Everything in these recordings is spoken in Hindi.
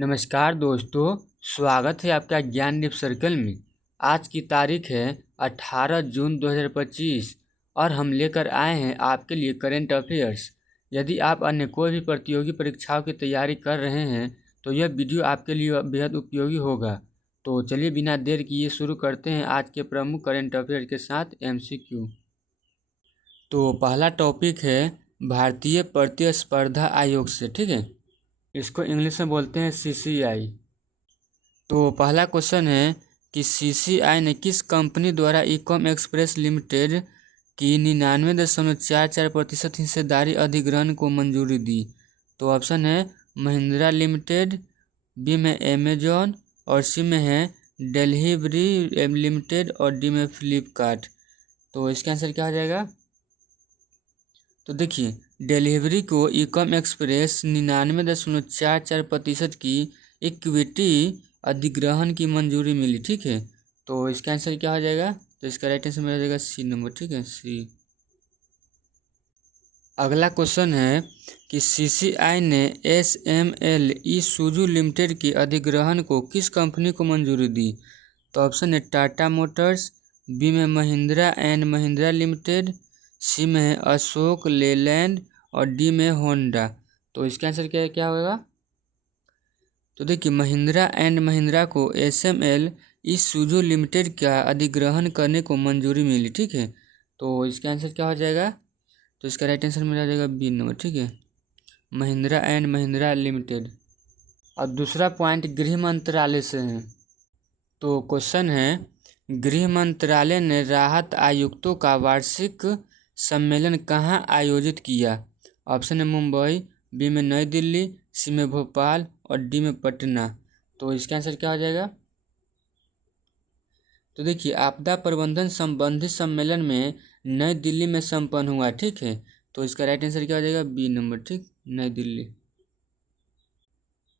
नमस्कार दोस्तों, स्वागत है आपका ज्ञान दीप सर्कल में। आज की तारीख है 18 जून 2025 और हम लेकर आए हैं आपके लिए करंट अफेयर्स। यदि आप अन्य कोई भी प्रतियोगी परीक्षाओं की तैयारी कर रहे हैं तो यह वीडियो आपके लिए बेहद उपयोगी होगा। तो चलिए बिना देर किए शुरू करते हैं आज के प्रमुख करंट अफेयर के साथ MCQ। तो पहला टॉपिक है भारतीय प्रतिस्पर्धा आयोग से, ठीक है। इसको इंग्लिश में बोलते हैं CCI। तो पहला क्वेश्चन है कि CCI ने किस कंपनी द्वारा ईकॉम एक्सप्रेस लिमिटेड की 99.44% हिस्सेदारी अधिग्रहण को मंजूरी दी। तो ऑप्शन है महिंद्रा लिमिटेड, बी में अमेजॉन और सी में है डिलीवरी लिमिटेड और डी में फ्लिपकार्ट। तो इसका आंसर क्या हो जाएगा? तो देखिए, डिलीवरी को ईकॉम एक्सप्रेस 99.44% की इक्विटी अधिग्रहण की मंजूरी मिली, ठीक है। तो इसका आंसर क्या हो जाएगा? तो इसका राइट आंसर मिल जाएगा सी नंबर, ठीक है, सी। अगला क्वेश्चन है कि CCI ने SML ईसुजू लिमिटेड के अधिग्रहण को किस कंपनी को मंजूरी दी। तो ऑप्शन है टाटा मोटर्स, बी में महिंद्रा एंड महिंद्रा लिमिटेड, सी में है अशोक लेलैंड और डी में होंडा। तो इसका आंसर क्या होगा? तो देखिए, महिंद्रा एंड महिंद्रा को SML ईसुजू लिमिटेड का अधिग्रहण करने को मंजूरी मिली, ठीक है। तो इसका आंसर क्या हो जाएगा? तो इसका राइट आंसर मिला जाएगा बी नंबर, ठीक है, महिंद्रा एंड महिंद्रा लिमिटेड। और दूसरा पॉइंट गृह मंत्रालय से है। तो क्वेश्चन है, गृह मंत्रालय ने राहत आयुक्तों का वार्षिक सम्मेलन कहाँ आयोजित किया। ऑप्शन है मुंबई, बी में नई दिल्ली, सी में भोपाल और डी में पटना। तो इसका आंसर क्या हो जाएगा? तो देखिए, आपदा प्रबंधन संबंधी सम्मेलन में नई दिल्ली में संपन्न हुआ, ठीक है। तो इसका राइट आंसर क्या हो जाएगा? बी नंबर, ठीक, नई दिल्ली।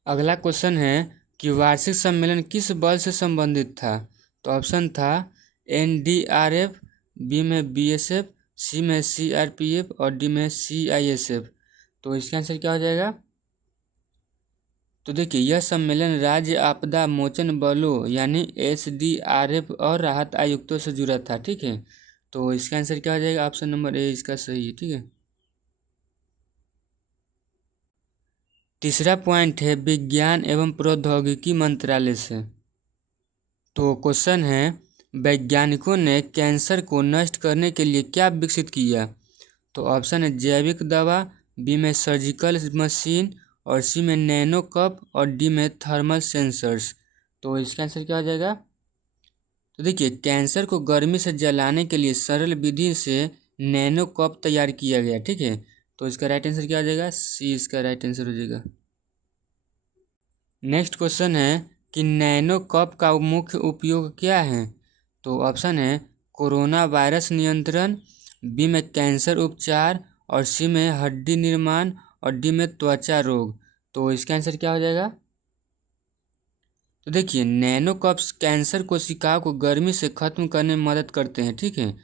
अगला क्वेश्चन है कि वार्षिक सम्मेलन किस बल से संबंधित था। तो ऑप्शन था NDRF, बी में BSF, सी में CRPF और डी में CISF। तो इसका आंसर क्या हो जाएगा? तो देखिए, यह सम्मेलन राज्य आपदा मोचन बलों यानी SDRF और राहत आयुक्तों से जुड़ा था, ठीक है। तो इसका आंसर क्या हो जाएगा? ऑप्शन नंबर ए इसका सही है, ठीक है। तीसरा पॉइंट है विज्ञान एवं प्रौद्योगिकी मंत्रालय से। तो क्वेश्चन है, वैज्ञानिकों ने कैंसर को नष्ट करने के लिए क्या विकसित किया। तो ऑप्शन है जैविक दवा, बी में सर्जिकल मशीन और सी में नैनो कप और डी में थर्मल सेंसर्स। तो इसका आंसर क्या हो जाएगा? तो देखिए, कैंसर को गर्मी से जलाने के लिए सरल विधि से नैनो कप तैयार किया गया, ठीक है। तो इसका राइट आंसर क्या हो जाएगा? सी इसका राइट आंसर हो जाएगा। नेक्स्ट क्वेश्चन है कि नैनो कप का मुख्य उपयोग क्या है। तो ऑप्शन है कोरोना वायरस नियंत्रण, बी में कैंसर उपचार और सी में हड्डी निर्माण और डी में त्वचा रोग। तो इसका आंसर क्या हो जाएगा? तो देखिए, नैनो कप्स कैंसर कोशिकाओं को गर्मी से खत्म करने में मदद करते हैं, ठीक है।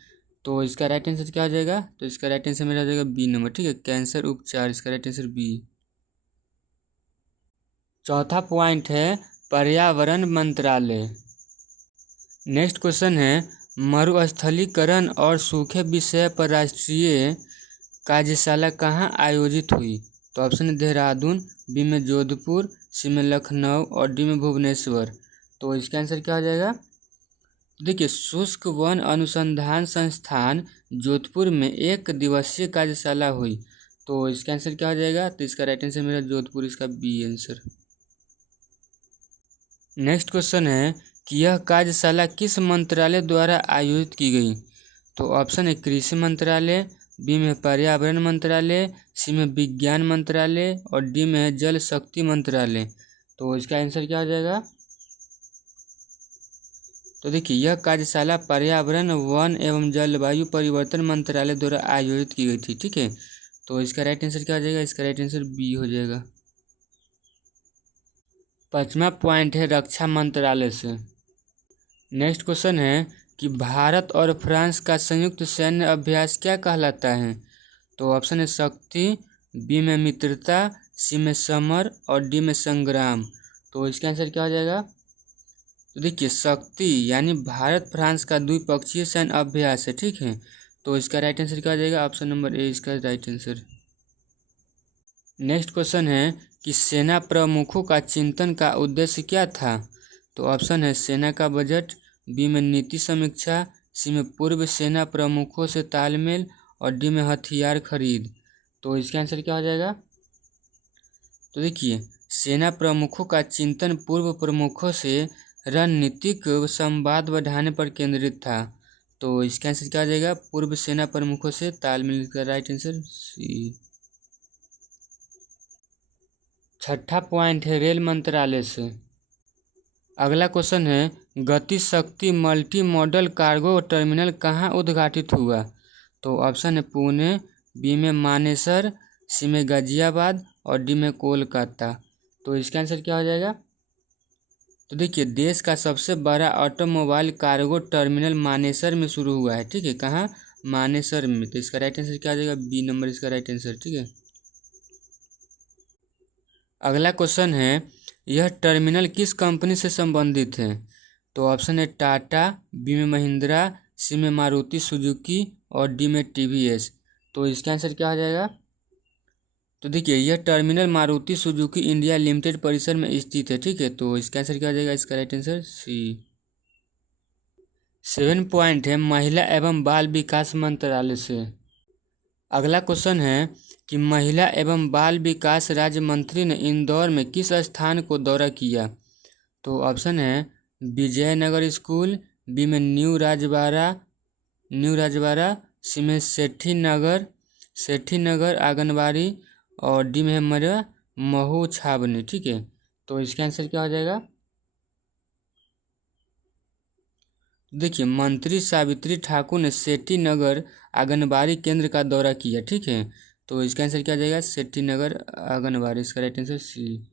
तो इसका राइट आंसर क्या हो जाएगा? तो इसका राइट आंसर मेरा हो जाएगा बी नंबर, ठीक है, कैंसर उपचार। इसका राइट आंसर बी। चौथा पॉइंट है पर्यावरण मंत्रालय। नेक्स्ट क्वेश्चन है मरुस्थलीकरण और सूखे विषय पर राष्ट्रीय कार्यशाला कहाँ आयोजित हुई। तो ऑप्शन है देहरादून, बी में जोधपुर, सी में लखनऊ और डी में भुवनेश्वर। तो इसका आंसर क्या हो जाएगा? देखिए, शुष्क वन अनुसंधान संस्थान जोधपुर में 1 दिवसीय कार्यशाला हुई। तो इसका आंसर क्या हो जाएगा? तो इसका राइट आंसर मेरा जोधपुर, इसका बी आंसर। नेक्स्ट क्वेश्चन है कि यह कार्यशाला किस मंत्रालय द्वारा आयोजित की गई। तो ऑप्शन है कृषि मंत्रालय, बी में पर्यावरण मंत्रालय, सी में विज्ञान मंत्रालय और डी में है जल शक्ति मंत्रालय। तो इसका आंसर क्या हो जाएगा? तो देखिए, यह कार्यशाला पर्यावरण, वन एवं जलवायु परिवर्तन मंत्रालय द्वारा आयोजित की गई थी, ठीक है। तो इसका राइट आंसर क्या हो जाएगा? इसका राइट आंसर बी हो जाएगा। पांचवा पॉइंट है रक्षा मंत्रालय से। नेक्स्ट क्वेश्चन है कि भारत और फ्रांस का संयुक्त सैन्य अभ्यास क्या कहलाता है। तो ऑप्शन है शक्ति, बी में मित्रता, सी में समर और डी में संग्राम। तो इसका आंसर क्या हो जाएगा? तो देखिए शक्ति यानी भारत फ्रांस का द्विपक्षीय सैन्य अभ्यास है, ठीक है। तो इसका राइट आंसर क्या हो जाएगा? ऑप्शन नंबर ए इसका राइट आंसर। नेक्स्ट क्वेश्चन है कि सेना प्रमुखों का चिंतन का उद्देश्य क्या था? तो ऑप्शन है सेना का बजट, बी में नीति समीक्षा, सी में पूर्व सेना प्रमुखों से तालमेल और डी में हथियार खरीद। तो इसका आंसर क्या हो जाएगा? तो देखिए सेना प्रमुखों का चिंतन पूर्व प्रमुखों से रणनीतिक संवाद बढ़ाने पर केंद्रित था। तो इसका आंसर क्या हो जाएगा? पूर्व सेना प्रमुखों से तालमेल का राइट आंसर सी। छठा पॉइंट है रेल मंत्रालय से। अगला क्वेश्चन है गति शक्ति मल्टी मॉडल कार्गो टर्मिनल कहाँ उद्घाटित हुआ? तो ऑप्शन है पुणे, बी में मानेसर, सी में गाजियाबाद और डी में कोलकाता। तो इसका आंसर क्या हो जाएगा? तो देखिए देश का सबसे बड़ा ऑटोमोबाइल कार्गो टर्मिनल मानेसर में शुरू हुआ है, ठीक है। कहाँ? मानेसर में। तो इसका राइट आंसर क्या हो जाएगा? बी नंबर इसका राइट आंसर, ठीक है। अगला क्वेश्चन है यह टर्मिनल किस कंपनी से संबंधित है? तो ऑप्शन है टाटा, बी में महिंद्रा, सी में मारुति सुजुकी और डी में टीवीएस। तो इसका आंसर क्या हो जाएगा? तो देखिए यह terminal Maruti Suzuki India limited परिसर में स्थित है, ठीक है। तो इसका आंसर क्या हो जाएगा? इसका राइट आंसर सी। 7 पॉइंट है महिला एवं बाल विकास मंत्रालय से। अगला क्वेश्चन है कि महिला एवं बाल विकास राज्य मंत्री ने इंदौर में किस स्थान को दौरा किया? तो ऑप्शन है विजयनगर स्कूल, बी में न्यू राजबाड़ा, सी में सेठी नगर आंगनबाड़ी और डी में है मरा महू छावनी, ठीक है। तो इसका आंसर क्या हो जाएगा? देखिए मंत्री सावित्री ठाकुर ने सेठी नगर आंगनबाड़ी केंद्र का दौरा किया, ठीक है। तो इसका आंसर क्या हो जाएगा? सेठी नगर आंगनबाड़ी, इसका राइट आंसर सी।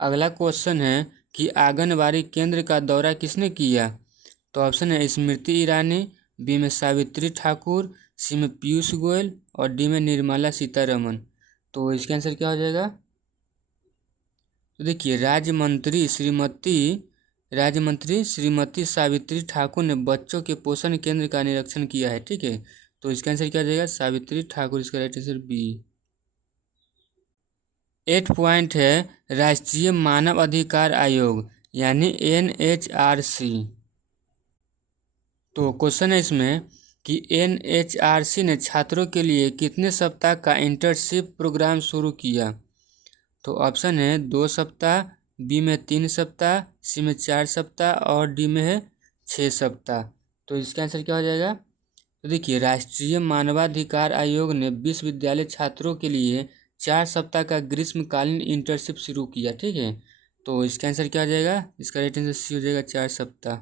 अगला क्वेश्चन है कि आंगनबाड़ी केंद्र का दौरा किसने किया? तो ऑप्शन है स्मृति ईरानी, बी में सावित्री ठाकुर, सी में पीयूष गोयल और डी में निर्मला सीतारमन। तो इसका आंसर क्या हो जाएगा? तो देखिए राज्य मंत्री श्रीमती सावित्री ठाकुर ने बच्चों के पोषण केंद्र का निरीक्षण किया है, ठीक है। तो इसका आंसर क्या हो जाएगा? सावित्री ठाकुर, इसका राइट आंसर बी। 8 पॉइंट है राष्ट्रीय मानव अधिकार आयोग यानी NHRC। तो क्वेश्चन है इसमें कि NHRC ने छात्रों के लिए कितने सप्ताह का इंटर्नशिप प्रोग्राम शुरू किया? तो ऑप्शन है 2 सप्ताह, बी में 3 सप्ताह, सी में 4 सप्ताह और डी में है 6 सप्ताह। तो इसका आंसर क्या हो जाएगा? तो देखिए राष्ट्रीय मानवाधिकार आयोग ने विश्वविद्यालय छात्रों के लिए 4 सप्ताह का ग्रीष्मकालीन इंटर्नशिप शुरू किया, ठीक है। तो इसका आंसर क्या हो जाएगा? इसका राइट आंसर सी हो जाएगा 4 सप्ताह।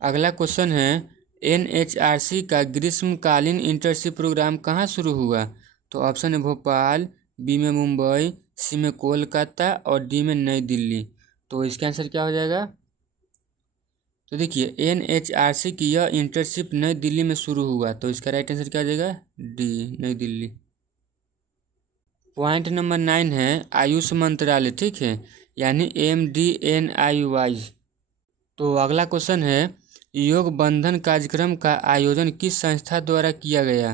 अगला क्वेश्चन है NHRC का ग्रीष्मकालीन इंटर्नशिप प्रोग्राम कहाँ शुरू हुआ? तो ऑप्शन है भोपाल, बी में मुंबई, सी में कोलकाता और डी में नई दिल्ली। तो इसका आंसर क्या हो जाएगा? तो देखिए NHRC की यह इंटर्नशिप नई दिल्ली में शुरू हुआ। तो इसका राइट आंसर क्या हो जाएगा? डी नई दिल्ली। पॉइंट नंबर 9 है आयुष मंत्रालय, ठीक है, यानी MDNAY। तो अगला क्वेश्चन है योग बंधन कार्यक्रम का आयोजन किस संस्था द्वारा किया गया?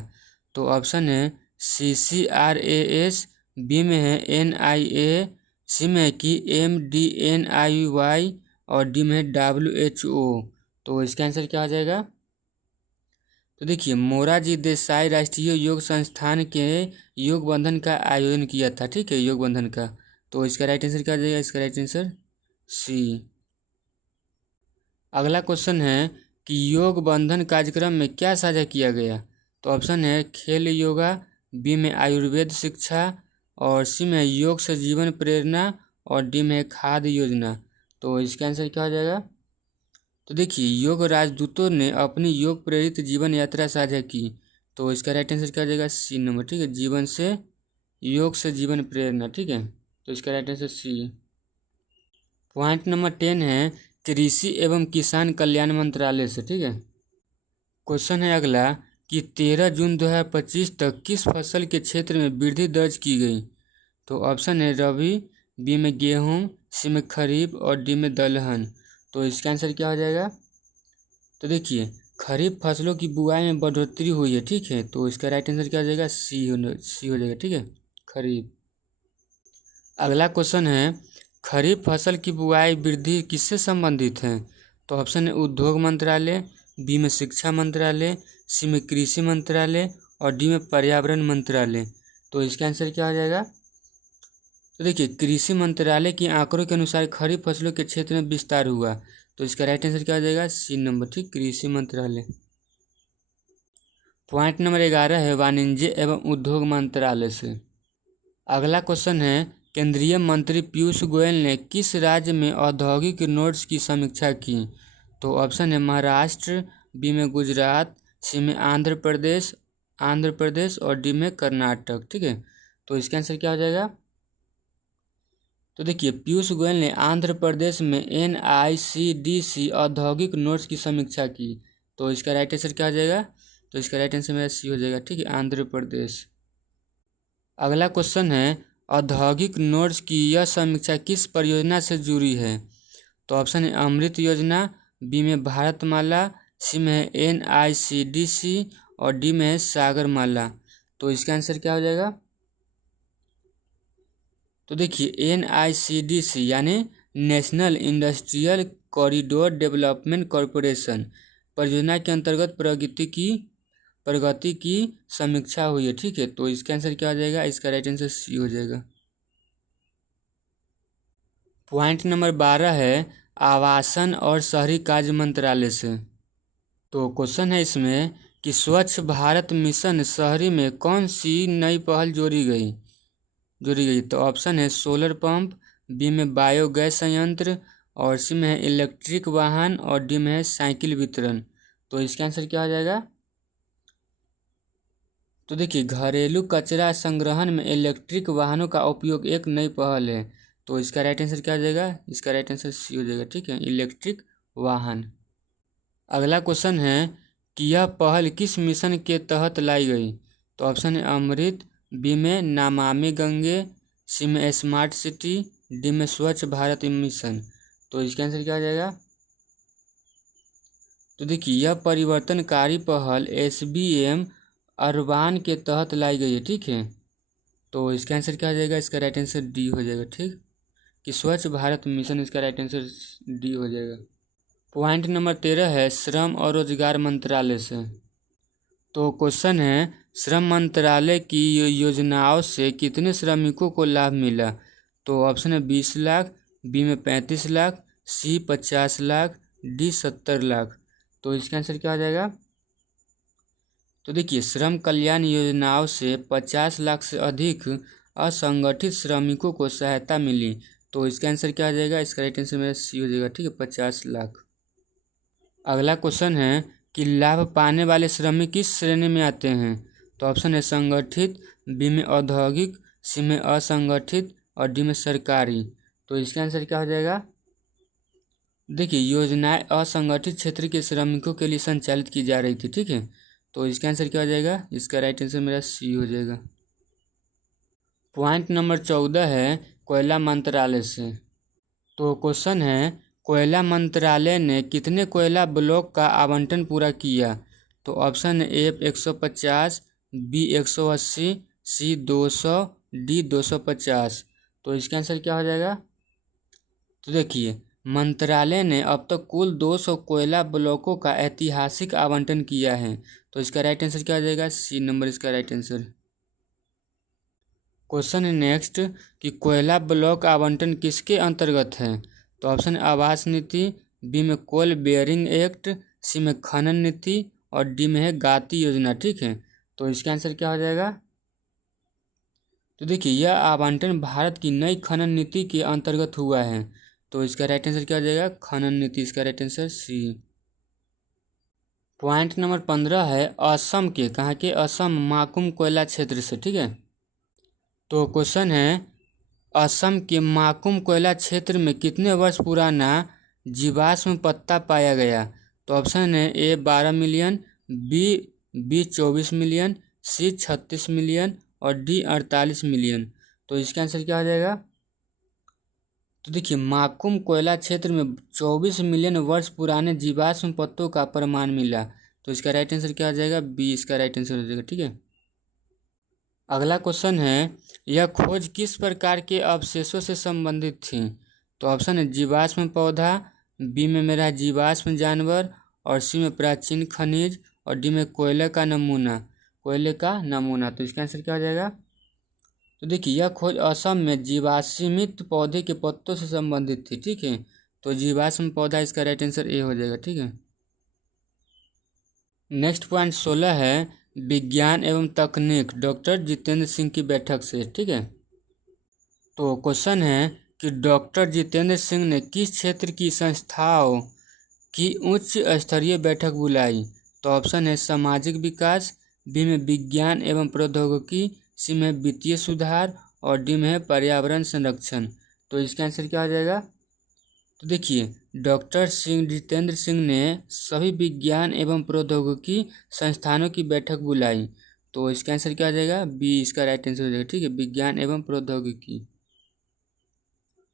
तो ऑप्शन है CCRAS, बी में है NIA, सी में है कि MDNAY और डी में है WHO। तो इसका आंसर क्या हो जाएगा? तो देखिए मोरारजी देसाई राष्ट्रीय योग संस्थान के योग बंधन का आयोजन किया था, ठीक है, योग बंधन का। तो इसका राइट आंसर क्या हो जाएगा? इसका राइट आंसर सी। अगला क्वेश्चन है कि योग बंधन कार्यक्रम में क्या साझा किया गया? तो ऑप्शन है खेल योगा, बी में आयुर्वेद शिक्षा और सी में योग से जीवन प्रेरणा और डी में खाद्य योजना। तो इसका आंसर क्या हो जाएगा? तो देखिए योग राजदूतों ने अपनी योग प्रेरित जीवन यात्रा साझा की। तो इसका राइट आंसर क्या हो जाएगा? सी नंबर, ठीक है, योग से जीवन प्रेरणा, ठीक है। तो इसका right answer C. Point number 10 है कृषि एवं किसान कल्याण मंत्रालय से, ठीक है। क्वेश्चन है अगला कि 13 जून 2025 तक किस फसल के क्षेत्र में वृद्धि दर्ज की गई? तो ऑप्शन है रबी, बी में गेहूँ, सी में खरीफ और डी में दलहन। तो इसका आंसर क्या हो जाएगा? तो देखिए खरीफ फसलों की बुआई में बढ़ोतरी हुई है, ठीक है, तो इसका राइट आंसर क्या हो जाएगा? सी हो जाएगा, ठीक है, खरीफ। अगला क्वेश्चन है, खरीफ फसल की बुआई वृद्धि किससे संबंधित है? तो ऑप्शन है उद्योग मंत्रालय, बी में शिक्षा मंत्रालय, सी में कृषि मंत्रालय और डी में पर्यावरण मंत्रालय। तो इसका आंसर क्या हो जाएगा? तो देखिए कृषि मंत्रालय के आंकड़ों के अनुसार खरीफ फसलों के क्षेत्र में विस्तार हुआ। तो इसका राइट आंसर क्या हो जाएगा? सी नंबर, ठीक, कृषि मंत्रालय। पॉइंट नंबर 11 है वाणिज्य एवं उद्योग मंत्रालय से। अगला क्वेश्चन है, केंद्रीय मंत्री पीयूष गोयल ने किस राज्य में औद्योगिक नोट्स की समीक्षा की? तो ऑप्शन है महाराष्ट्र, बी में गुजरात, सी में आंध्र प्रदेश और डी में कर्नाटक, ठीक है। तो इसका आंसर क्या हो जाएगा? तो देखिए पीयूष गोयल ने आंध्र प्रदेश में NICDC औद्योगिक नोट्स की समीक्षा की। तो इसका राइट आंसर क्या हो जाएगा? तो इसका राइट आंसर मेरा सी हो जाएगा, ठीक है, आंध्र प्रदेश। अगला क्वेश्चन है, औद्योगिक नोट्स की यह समीक्षा किस परियोजना से जुड़ी है? तो ऑप्शन है अमृत योजना, बी में भारतमाला, सी में है NICDC और डी में है सागरमाला। तो इसका आंसर क्या हो जाएगा? तो देखिए NICDC यानी national industrial corridor development corporation परियोजना के अंतर्गत प्रगति की समीक्षा हुई है, ठीक है। तो इसका आंसर क्या हो जाएगा? इसका राइट आंसर सी हो जाएगा। पॉइंट नंबर 12 है आवासन और शहरी कार्य मंत्रालय से। तो क्वेश्चन है इसमें कि स्वच्छ भारत मिशन शहरी में कौन सी नई पहल जोड़ी गई? तो ऑप्शन है सोलर पंप, बी में बायोगैस संयंत्र और सी में है इलेक्ट्रिक वाहन और डी में है साइकिल वितरण। तो इसका आंसर क्या हो जाएगा? तो देखिए घरेलू कचरा संग्रहण में इलेक्ट्रिक वाहनों का उपयोग एक नई पहल है। तो इसका राइट आंसर क्या हो जाएगा? इसका राइट आंसर सी हो जाएगा, ठीक है, इलेक्ट्रिक वाहन। अगला क्वेश्चन है कि यह पहल किस मिशन के तहत लाई गई? तो ऑप्शन है अमृत, बी में नमामि गंगे, सी में स्मार्ट सिटी, डी में स्वच्छ भारत मिशन। तो इसका आंसर क्या हो जाएगा? तो देखिए यह परिवर्तनकारी पहल SBM अर्बान के तहत लाई गई है, ठीक है। तो इसका आंसर क्या हो जाएगा? इसका राइट आंसर डी हो जाएगा, ठीक, कि स्वच्छ भारत मिशन, इसका राइट आंसर डी हो जाएगा। पॉइंट नंबर 13 है श्रम और रोजगार मंत्रालय से। तो क्वेश्चन है श्रम मंत्रालय की योजनाओं से कितने श्रमिकों को लाभ मिला? तो ऑप्शन है 20 लाख, बी में 35 लाख, सी 50 लाख, डी 70 लाख। तो इसका आंसर क्या हो जाएगा? तो देखिए श्रम कल्याण योजनाओं से 50 लाख से अधिक असंगठित श्रमिकों को सहायता मिली। तो इसका आंसर क्या हो जाएगा? इसका राइट आंसर मेरा सी हो जाएगा, ठीक है, 50 लाख। अगला क्वेश्चन है कि लाभ पाने वाले श्रमिक किस श्रेणी में आते हैं? तो ऑप्शन है संगठित, बी में औद्योगिक, सी में असंगठित और डी में सरकारी। तो इसका आंसर क्या हो जाएगा? देखिए योजनाएं असंगठित क्षेत्र के श्रमिकों के लिए संचालित की जा रही थी, ठीक है। तो इसका आंसर क्या हो जाएगा? इसका राइट आंसर मेरा सी हो जाएगा। पॉइंट नंबर 14 है कोयला मंत्रालय से। तो क्वेश्चन है कोयला मंत्रालय ने कितने कोयला ब्लॉक का आवंटन पूरा किया? तो ऑप्शन है ए 150, बी 180, सी 200, डी 250। तो इसका आंसर क्या हो जाएगा? तो देखिए मंत्रालय ने अब तक कुल 200 कोयला ब्लॉकों का ऐतिहासिक आवंटन किया है। तो इसका राइट आंसर क्या हो जाएगा? सी नंबर, इसका राइट आंसर। क्वेश्चन है नेक्स्ट कि कोयला ब्लॉक आवंटन किसके अंतर्गत है? तो ऑप्शन है आवास नीति, बी में कोल बेयरिंग एक्ट, सी में खनन नीति और डी में है गाती योजना, ठीक है। तो इसका आंसर क्या हो जाएगा? तो देखिए यह आवंटन भारत की नई खनन नीति के अंतर्गत हुआ है। तो इसका राइट आंसर क्या हो जाएगा? खनन नीति, इसका right answer C. Point number 15 है असम के, कहाँ के? असम माकुम कोयला क्षेत्र से, ठीक है। तो क्वेश्चन है असम के माकुम कोयला क्षेत्र में कितने वर्ष पुराना जीवाश्म पत्ता पाया गया? तो ऑप्शन है ए 12 मिलियन, बी 24 मिलियन, सी 36 मिलियन और डी 48 मिलियन। तो इसका आंसर क्या हो जाएगा? तो देखिए माकुम कोयला क्षेत्र में 24 मिलियन वर्ष पुराने जीवाश्म पत्तों का प्रमाण मिला। तो इसका राइट आंसर क्या हो जाएगा? बी इसका राइट आंसर हो जाएगा। ठीक है, अगला क्वेश्चन है, यह खोज किस प्रकार के अवशेषों से संबंधित थी? तो ऑप्शन है जीवाश्म पौधा, बी में मेरा है जीवाश्म जानवर, और सी में प्राचीन खनिज, और डी में कोयले का नमूना। तो इसका आंसर क्या हो जाएगा? तो देखिए यह खोज असम में जीवाश्मित पौधे के पत्तों से संबंधित थी। ठीक है, तो जीवाश्म पौधा इसका राइट आंसर ए हो जाएगा। ठीक है, नेक्स्ट पॉइंट 16 है, विज्ञान एवं तकनीक डॉक्टर जितेंद्र सिंह की बैठक से। ठीक है, तो क्वेश्चन है कि डॉक्टर जितेंद्र सिंह ने किस क्षेत्र की संस्थाओं की उच्च स्तरीय बैठक बुलाई? तो ऑप्शन है सामाजिक विकास, बी में विज्ञान एवं प्रौद्योगिकी, सी में वित्तीय सुधार, और डी में है पर्यावरण संरक्षण। तो इसका आंसर क्या हो जाएगा? तो देखिए डॉक्टर जितेंद्र सिंह ने सभी विज्ञान एवं प्रौद्योगिकी संस्थानों की बैठक बुलाई। तो इसका आंसर क्या हो जाएगा? बी इसका राइट आंसर हो जाएगा। ठीक है, विज्ञान एवं प्रौद्योगिकी।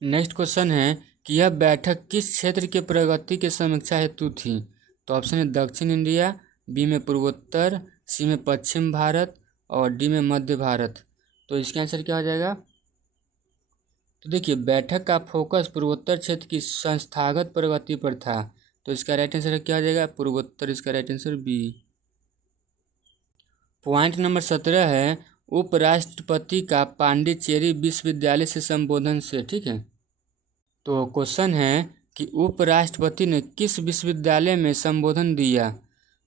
नेक्स्ट क्वेश्चन है कि यह बैठक किस क्षेत्र के प्रगति की समीक्षा हेतु थी? तो ऑप्शन है दक्षिण इंडिया, बी में पूर्वोत्तर, सी में पश्चिम भारत, और डी में मध्य भारत। तो इसका आंसर क्या हो जाएगा? तो देखिए बैठक का फोकस पूर्वोत्तर क्षेत्र की संस्थागत प्रगति पर था। तो इसका राइट आंसर क्या हो जाएगा? पूर्वोत्तर, इसका right answer B. Point number 17 है, उपराष्ट्रपति का पांडिचेरी विश्वविद्यालय से संबोधन से। ठीक है, तो क्वेश्चन है कि उपराष्ट्रपति ने किस विश्वविद्यालय में संबोधन दिया?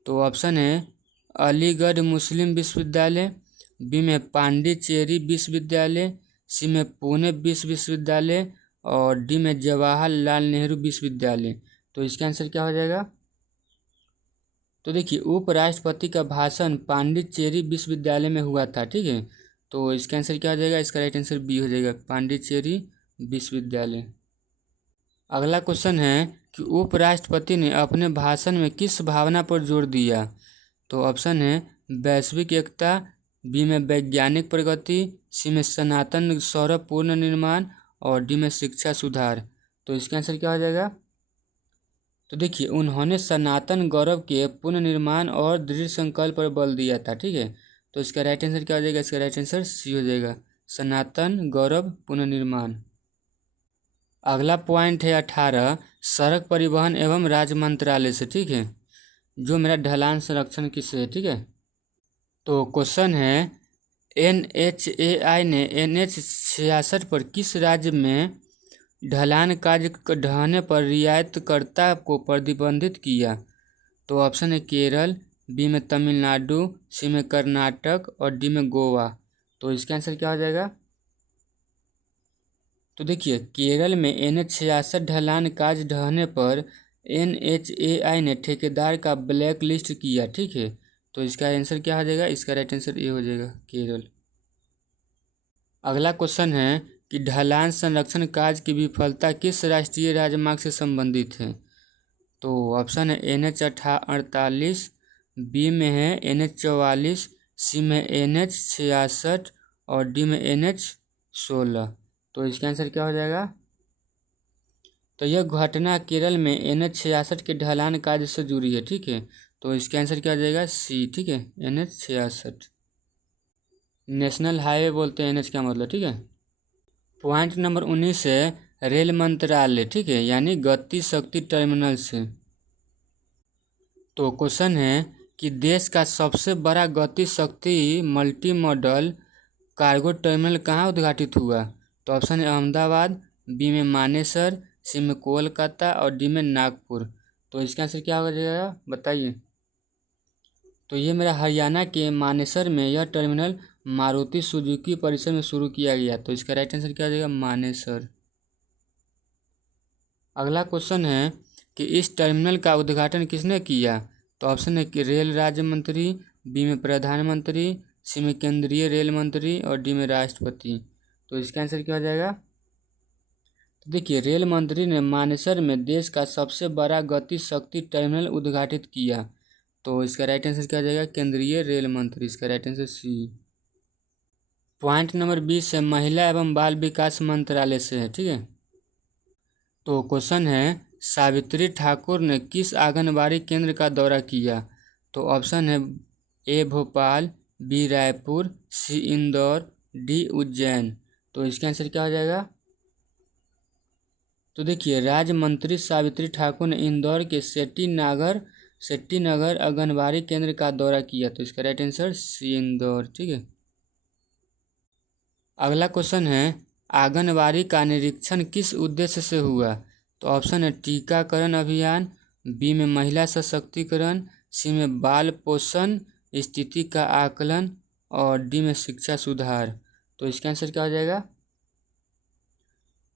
तो ऑप्शन है अलीगढ़ मुस्लिम विश्वविद्यालय, बी में पांडिचेरी विश्वविद्यालय, सी में पुणे विश्वविद्यालय, और डी में जवाहरलाल नेहरू विश्वविद्यालय। तो इसका आंसर क्या हो जाएगा? तो देखिए उपराष्ट्रपति का भाषण पांडिचेरी विश्वविद्यालय में हुआ था। ठीक है, तो इसका आंसर क्या हो जाएगा? इसका राइट आंसर बी हो जाएगा, पांडिचेरी विश्वविद्यालय। अगला क्वेश्चन है कि उपराष्ट्रपति ने अपने भाषण में किस भावना पर जोर दिया? तो ऑप्शन है वैश्विक एकता, बी में वैज्ञानिक प्रगति, सी में सनातन सौर पुनर्निर्माण, और डी में शिक्षा सुधार। तो इसका आंसर क्या हो जाएगा? तो देखिए उन्होंने सनातन गौरव के पुनर्निर्माण और दृढ़ संकल्प पर बल दिया था। ठीक है, तो इसका राइट आंसर क्या हो जाएगा? इसका राइट आंसर सी हो जाएगा, सनातन गौरव पुनर्निर्माण। अगला पॉइंट है 18, सड़क परिवहन एवं राज्य मंत्रालय से। ठीक है, जो मेरा ढलान संरक्षण किससे है। ठीक है, तो क्वेश्चन है NHAI ने NH 66 पर किस राज्य में ढलान कार्य ढहने पर रियायतकर्ता को प्रतिबंधित किया? तो ऑप्शन है केरल, बी में तमिलनाडु, सी में कर्नाटक, और डी में गोवा। तो इसका आंसर क्या हो जाएगा? तो देखिए केरल में NH 66 ढलान कार्य ढहने पर NHAI ने ठेकेदार का ब्लैक लिस्ट किया। ठीक है, तो इसका आंसर क्या हो जाएगा? इसका राइट आंसर ए हो जाएगा, केरल। अगला क्वेश्चन है कि ढलान संरक्षण कार्य की विफलता किस राष्ट्रीय राजमार्ग से संबंधित है? तो ऑप्शन है NH 48, बी में है NH 44, सी में NH 66, और डी में NH 16। तो इसका आंसर क्या हो जाएगा? तो यह घटना केरल में NH 66 के ढलान कार्य से जुड़ी है। ठीक है, तो इसका आंसर क्या हो जाएगा? सी। ठीक है, NH 66 नेशनल हाईवे बोलते हैं NH का मतलब। ठीक है, पॉइंट नंबर 19 है रेल मंत्रालय। ठीक है, यानी गति शक्ति टर्मिनल से। तो क्वेश्चन है कि देश का सबसे बड़ा गति शक्ति मल्टी मॉडल कार्गो टर्मिनल कहाँ उद्घाटित हुआ? तो ऑप्शन है अहमदाबाद, बी में मानेसर, सी में कोलकाता, और डी में नागपुर। तो इसका आंसर क्या हो जाएगा? बताइए। तो ये मेरा हरियाणा के मानेसर में यह टर्मिनल मारुति सुजुकी परिसर में शुरू किया गया। तो इसका राइट आंसर क्या हो जाएगा? मानेसर। अगला क्वेश्चन है कि इस टर्मिनल का उद्घाटन किसने किया? तो ऑप्शन है कि रेल राज्य मंत्री, बी में प्रधानमंत्री, सी में केंद्रीय रेल मंत्री, और डी में राष्ट्रपति। तो इसका आंसर क्या हो जाएगा? तो देखिए रेल मंत्री ने मानेसर में देश का सबसे बड़ा गति शक्ति टर्मिनल उद्घाटित किया। तो इसका राइट आंसर क्या हो जाएगा? केंद्रीय रेल मंत्री, इसका right answer C. Point number 20 है महिला एवं बाल विकास मंत्रालय से है। ठीक है, तो क्वेश्चन है सावित्री ठाकुर ने किस आंगनबाड़ी केंद्र का दौरा किया? तो ऑप्शन है ए भोपाल, बी रायपुर, सी इंदौर, डी उज्जैन। तो इसका आंसर क्या हो जाएगा? तो देखिए, राज्य मंत्री सावित्री ठाकुर ने इंदौर के शेट्टी नगर आंगनबाड़ी केंद्र का दौरा किया। तो इसका राइट आंसर सी इंदौर। ठीक है। अगला क्वेश्चन है आंगनबाड़ी का निरीक्षण किस उद्देश्य से हुआ? तो ऑप्शन है टीकाकरण अभियान, बी में महिला सशक्तिकरण, सी में बाल पोषण स्थिति का आकलन और डी में शिक्षा सुधार। तो इसका आंसर क्या हो जाएगा?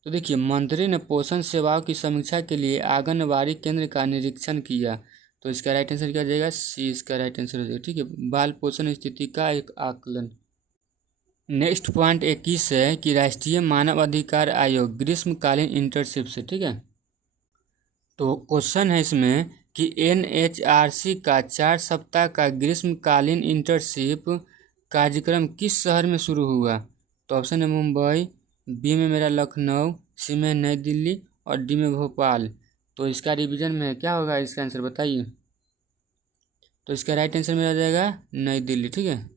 तो देखिए, मंत्री ने पोषण सेवाओं की समीक्षा के लिए आंगनबाड़ी केंद्र का निरीक्षण किया। तो इसका राइट आंसर क्या हो जाएगा? सी इसका राइट आंसर हो जाएगा। ठीक है, बाल पोषण स्थिति का एक आकलन। नेक्स्ट पॉइंट 21 है कि राष्ट्रीय मानव अधिकार आयोग ग्रीष्मकालीन इंटर्नशिप से। ठीक है। तो क्वेश्चन है इसमें कि NHRC का 4 सप्ताह का ग्रीष्मकालीन इंटर्नशिप कार्यक्रम किस शहर में शुरू हुआ? तो ऑप्शन है मुंबई, बी में मेरा लखनऊ, सी में नई दिल्ली और डी में भोपाल। तो इसका रिवीजन में क्या होगा? इसका आंसर बताइए। तो इसका राइट आंसर मेरा जाएगा नई दिल्ली। ठीक है।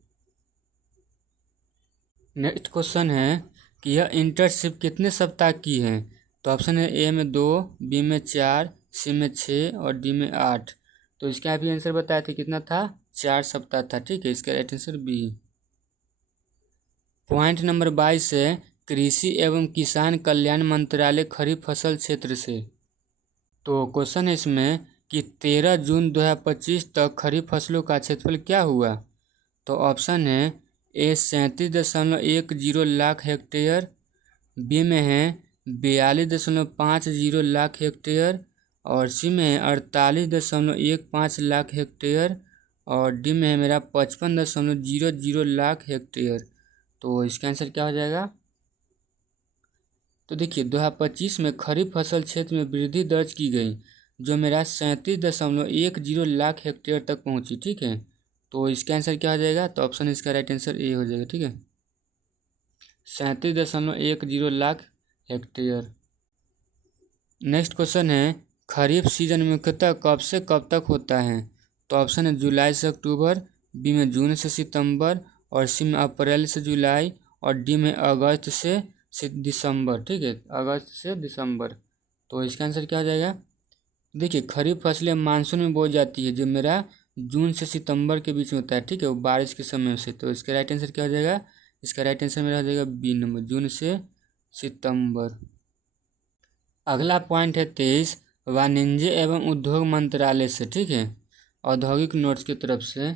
नेक्स्ट क्वेश्चन है कि यह इंटर्नशिप कितने सप्ताह की है? तो ऑप्शन है ए में 2, बी में 4, सी में 6 और डी में 8। तो इसका भी आंसर बताए थे, कितना था? 4 सप्ताह था। ठीक है, इसका right answer B. Point number 22 है कृषि एवं किसान कल्याण मंत्रालय खरीफ फसल क्षेत्र से। तो क्वेश्चन है इसमें कि 13 जून 2025 तक खरीफ फसलों का क्षेत्रफल क्या हुआ? तो ऑप्शन है ए 37.10 लाख हेक्टेयर, बी में है 42.50 लाख हेक्टेयर और सी में है 48.15 लाख हेक्टेयर और डी में है मेरा 55.00 लाख हेक्टेयर। तो इसका आंसर क्या हो जाएगा? तो देखिए, 2025 में खरीफ फसल क्षेत्र में वृद्धि दर्ज की गई, जो मेरा 37.10 लाख हेक्टेयर तक पहुंची। ठीक है। तो इसका आंसर क्या हो जाएगा? तो ऑप्शन इसका राइट आंसर ए हो जाएगा। ठीक है, 37.10 लाख हेक्टेयर। नेक्स्ट क्वेश्चन है खरीफ सीजन मुख्यतः कब से कब तक होता है? तो ऑप्शन है जुलाई से अक्टूबर, बी में जून से सितंबर और सी में अप्रैल से जुलाई और डी में अगस्त से दिसंबर। ठीक है, अगस्त से दिसंबर। तो इसका आंसर क्या हो जाएगा? देखिए, खरीफ फसलें मानसून में बोई जाती है, जो मेरा जून से सितंबर के बीच में होता है। ठीक है, वो बारिश के समय से। तो इसका राइट आंसर क्या हो जाएगा? इसका राइट आंसर मेरा हो जाएगा बी नंबर, जून से सितंबर। अगला पॉइंट है 23 वाणिज्य एवं उद्योग मंत्रालय से। ठीक है, औद्योगिक नोट्स की तरफ से।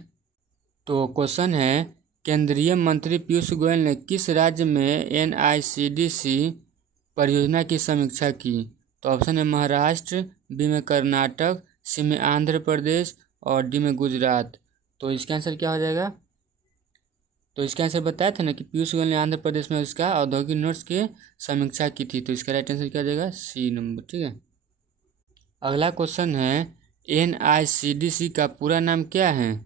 तो क्वेश्चन है केंद्रीय मंत्री पीयूष गोयल ने किस राज्य में NICDC परियोजना की समीक्षा की? तो ऑप्शन है महाराष्ट्र, बी में कर्नाटक, सी में आंध्र प्रदेश और डी में गुजरात। तो इसका आंसर क्या हो जाएगा? तो इसका आंसर बताया था ना कि पीयूष गोयल ने आंध्र प्रदेश में इसका औद्योगिक नोट्स की समीक्षा की थी। तो इसका राइट आंसर क्या हो जाएगा? C number. ठीक है। अगला क्वेश्चन है NICDC का पूरा नाम क्या है?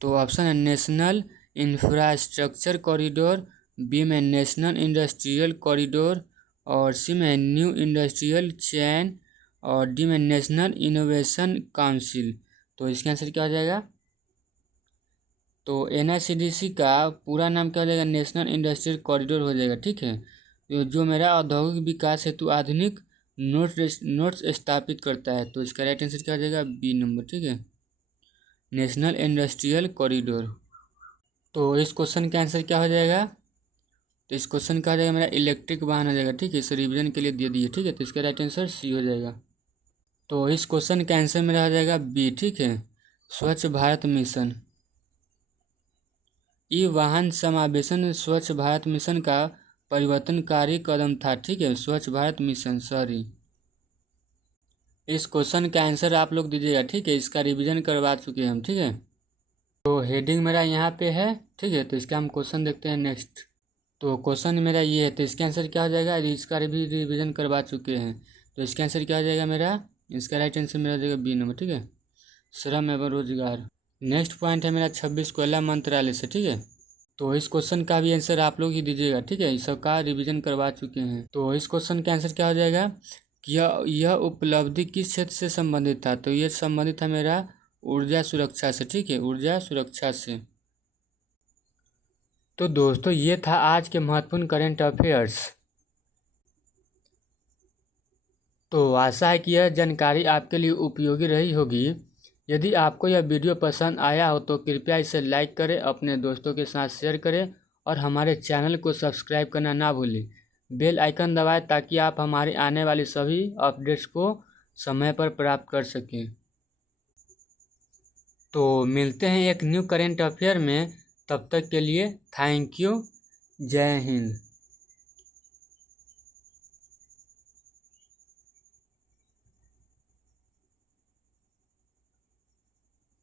तो ऑप्शन है नेशनल इंफ्रास्ट्रक्चर कॉरिडोर, बी में नेशनल इंडस्ट्रियल कॉरिडोर और सी में न्यू इंडस्ट्रियल चैन और डी में नेशनल इनोवेशन काउंसिल। तो इसका आंसर क्या हो जाएगा? तो NICDC का पूरा नाम क्या हो जाएगा? नेशनल इंडस्ट्रियल कॉरिडोर हो जाएगा। ठीक है, जो मेरा औद्योगिक विकास हेतु आधुनिक नोट्स स्थापित करता है। तो इसका राइट आंसर क्या हो जाएगा? B number. ठीक है, नेशनल इंडस्ट्रियल कॉरिडोर। तो इस क्वेश्चन का आंसर क्या हो जाएगा? तो इस क्वेश्चन का हो जाएगा मेरा इलेक्ट्रिक वाहन हो जाएगा। ठीक है, इसे रिवीजन के लिए दे दिए। ठीक है, तो इसका राइट आंसर सी हो जाएगा। तो इस क्वेश्चन का आंसर मेरा हो जाएगा बी। ठीक है, स्वच्छ भारत मिशन। ई वाहन समावेशन स्वच्छ भारत मिशन का परिवर्तनकारी कदम था। ठीक है, स्वच्छ भारत मिशन, सॉरी। इस क्वेश्चन का आंसर आप लोग दीजिएगा। ठीक है, इसका रिवीजन करवा चुके हैं हम। ठीक है, तो हेडिंग मेरा यहाँ पे है। ठीक है, तो इसका हम क्वेश्चन देखते हैं नेक्स्ट। तो क्वेश्चन मेरा ये है, तो इसका आंसर क्या हो जाएगा? इसका भी रिवीजन करवा चुके हैं। तो इसका आंसर क्या हो जाएगा मेरा? इसका राइट आंसर मेरा हो जाएगा बी नंबर। ठीक है, श्रम एवं रोजगार। नेक्स्ट पॉइंट है मेरा 26 कोयला मंत्रालय से। ठीक है, तो इस क्वेश्चन का भी आंसर आप लोग ही दीजिएगा। ठीक है, इस सब का रिवीजन करवा चुके हैं। तो इस क्वेश्चन का आंसर क्या हो जाएगा? कि यह उपलब्धि किस क्षेत्र से संबंधित था। तो ये संबंधित था मेरा ऊर्जा सुरक्षा से। ठीक है, ऊर्जा सुरक्षा से। तो दोस्तों ये था आज के महत्वपूर्ण करेंट अफेयर्स। तो आशा है कि यह जानकारी आपके लिए उपयोगी रही होगी। यदि आपको यह वीडियो पसंद आया हो तो कृपया इसे लाइक करें, अपने दोस्तों के साथ शेयर करें और हमारे चैनल को सब्सक्राइब करना ना भूलें। बेल आइकन दबाएं ताकि आप हमारी आने वाली सभी अपडेट्स को समय पर प्राप्त कर सकें। तो मिलते हैं एक न्यू करेंट अफेयर में, तब तक के लिए थैंक यू। जय हिंद।